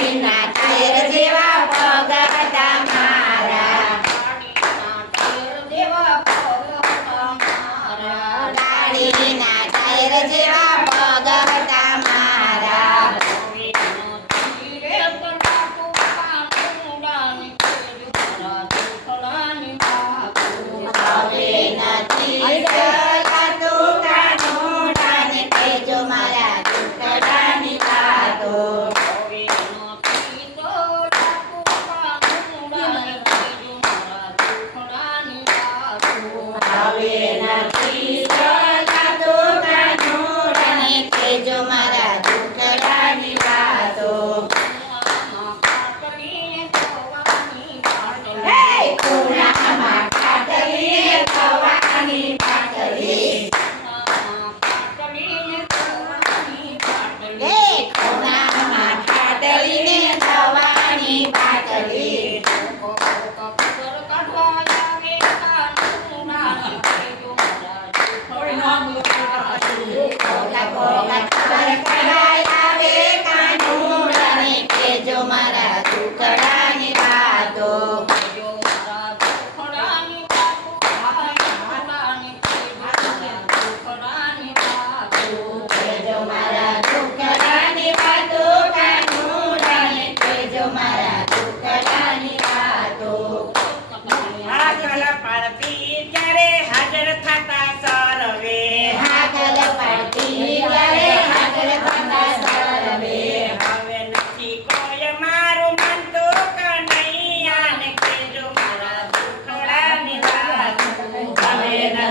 Hacienda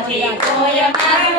Thank you.